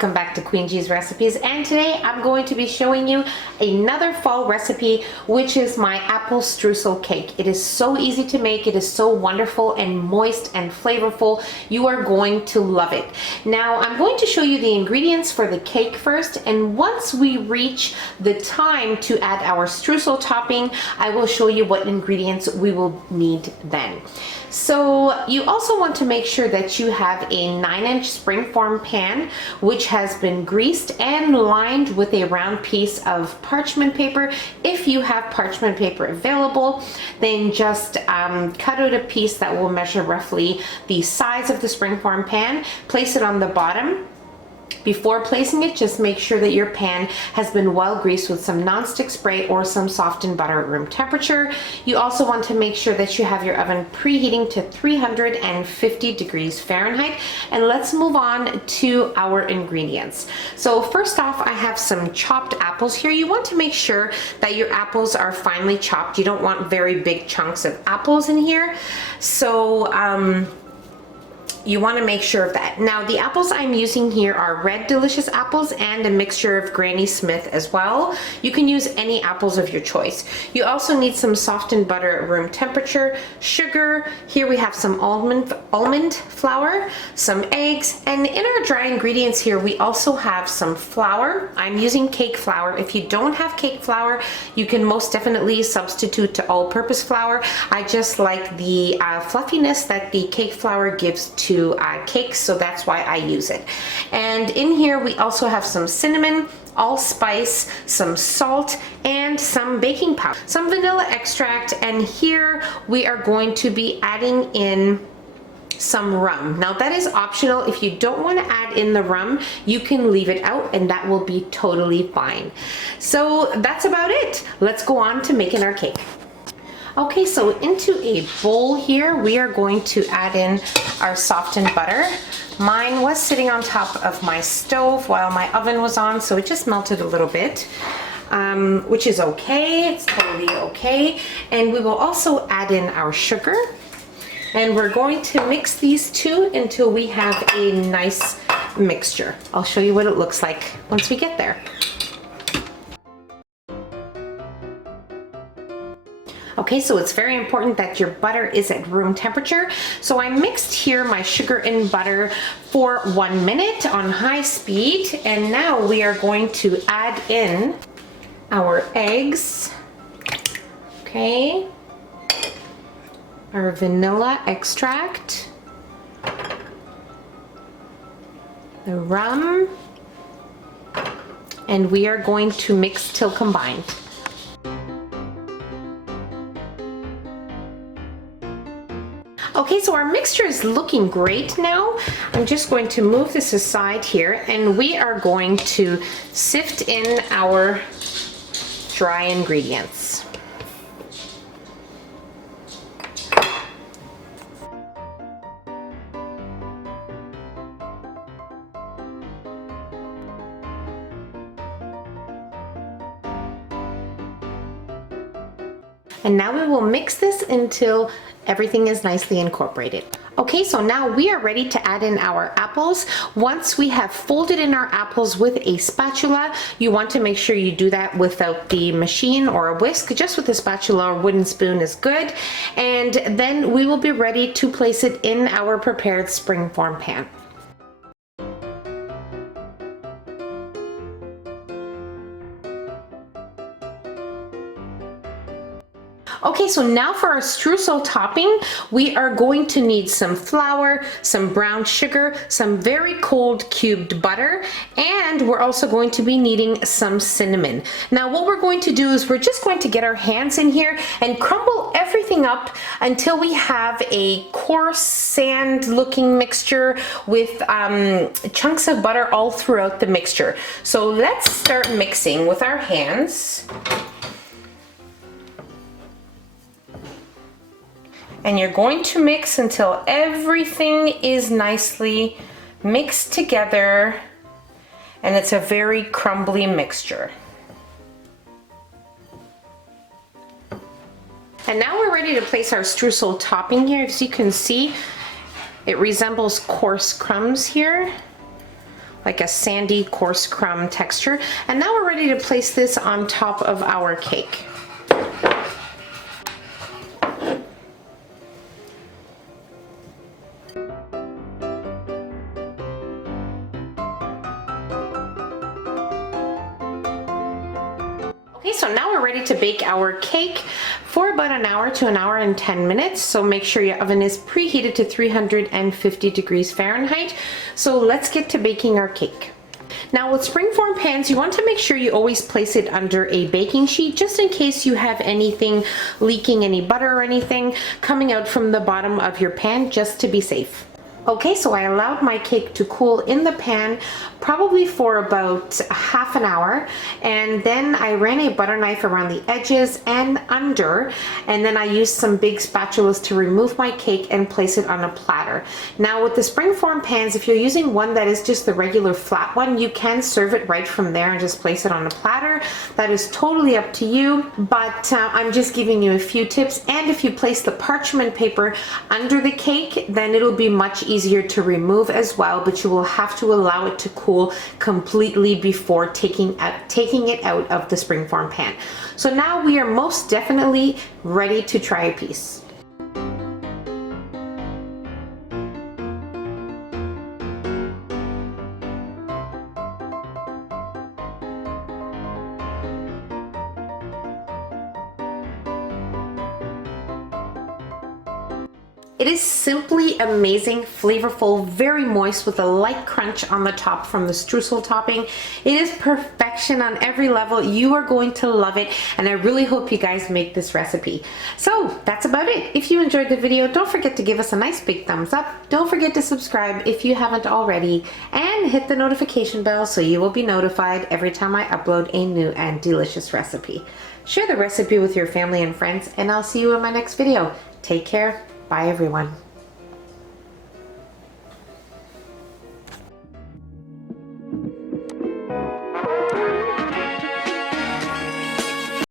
welcome back to Queen G's Recipes, and today I'm going to be showing you another fall recipe, which is my apple streusel cake. It is so easy to make, it is so wonderful and moist and flavorful. You are going to love it. Now I'm going to show you the ingredients for the cake first, and once we reach the time to add our streusel topping, I will show you what ingredients we will need then. So you also want to make sure that you have a 9-inch springform pan which has been greased and lined with a round piece of parchment paper. If you have parchment paper available, then just cut out a piece that will measure roughly the size of the springform pan. Place it on the bottom. Before placing it, just make sure that your pan has been well greased with some nonstick spray or some softened butter at room temperature. You also want to make sure that you have your oven preheating to 350 degrees Fahrenheit. And let's move on to our ingredients. So first off, I have some chopped apples here. You want to make sure that your apples are finely chopped. You don't want very big chunks of apples in here. So you want to make sure of that. Now the apples I'm using here are red delicious apples and a mixture of Granny Smith as well. You can use any apples of your choice. You also need some softened butter at room temperature, sugar. Here we have some almond flour, some eggs, and in our dry ingredients here we also have some flour. I'm using cake flour. If you don't have cake flour, you can most definitely substitute to all-purpose flour. I just like the fluffiness that the cake flour gives to cakes, so that's why I use it. And in here we also have some cinnamon, allspice, some salt, and some baking powder, some vanilla extract, and here we are going to be adding in some rum. Now that is optional. If you don't want to add in the rum, you can leave it out and that will be totally fine. So that's about it. Let's go on to making our cake. Okay, so into a bowl here, we are going to add in our softened butter. Mine was sitting on top of my stove while my oven was on, so it just melted a little bit, which is okay. It's totally okay. And we will also add in our sugar. And we're going to mix these two until we have a nice mixture. I'll show you what it looks like once we get there. Okay, so it's very important that your butter is at room temperature. So I mixed here my sugar and butter for 1 minute on high speed. And now we are going to add in our eggs. Okay. Our vanilla extract. The rum. And we are going to mix till combined. Okay, so our mixture is looking great now. I'm just going to move this aside here and we are going to sift in our dry ingredients. And now we will mix this until everything is nicely incorporated. Okay, so now we are ready to add in our apples. Once we have folded in our apples with a spatula, you want to make sure you do that without the machine or a whisk. Just with a spatula or wooden spoon is good. And then we will be ready to place it in our prepared springform pan. Okay, so now for our streusel topping, we are going to need some flour, some brown sugar, some very cold cubed butter, and we're also going to be needing some cinnamon. Now what we're going to do is we're just going to get our hands in here and crumble everything up until we have a coarse sand looking mixture with chunks of butter all throughout the mixture. So let's start mixing with our hands. And you're going to mix until everything is nicely mixed together and it's a very crumbly mixture. And now we're ready to place our streusel topping here. As you can see, it resembles coarse crumbs here. like a sandy coarse crumb texture. And now we're ready to place this on top of our cake. Okay, so now we're ready to bake our cake for about an hour to an hour and 10 minutes. So make sure your oven is preheated to 350 degrees Fahrenheit. So let's get to baking our cake. Now with springform pans, you want to make sure you always place it under a baking sheet just in case you have anything leaking, any butter or anything coming out from the bottom of your pan, just to be safe. Okay, so I allowed my cake to cool in the pan probably for about half an hour, and then I ran a butter knife around the edges and under, and then I used some big spatulas to remove my cake and place it on a platter. Now with the springform pans, if you're using one that is just the regular flat one, you can serve it right from there and just place it on a platter. That is totally up to you, but I'm just giving you a few tips. And if you place the parchment paper under the cake, then it'll be much easier to remove as well, but you will have to allow it to cool completely before taking it out of the springform pan. So now we are most definitely ready to try a piece. It is simply amazing, flavorful, very moist with a light crunch on the top from the streusel topping. It is perfection on every level. You are going to love it, and I really hope you guys make this recipe. So that's about it. If you enjoyed the video, don't forget to give us a nice big thumbs up. Don't forget to subscribe if you haven't already, and hit the notification bell so you will be notified every time I upload a new and delicious recipe. Share the recipe with your family and friends, and I'll see you in my next video. Take care. Bye everyone.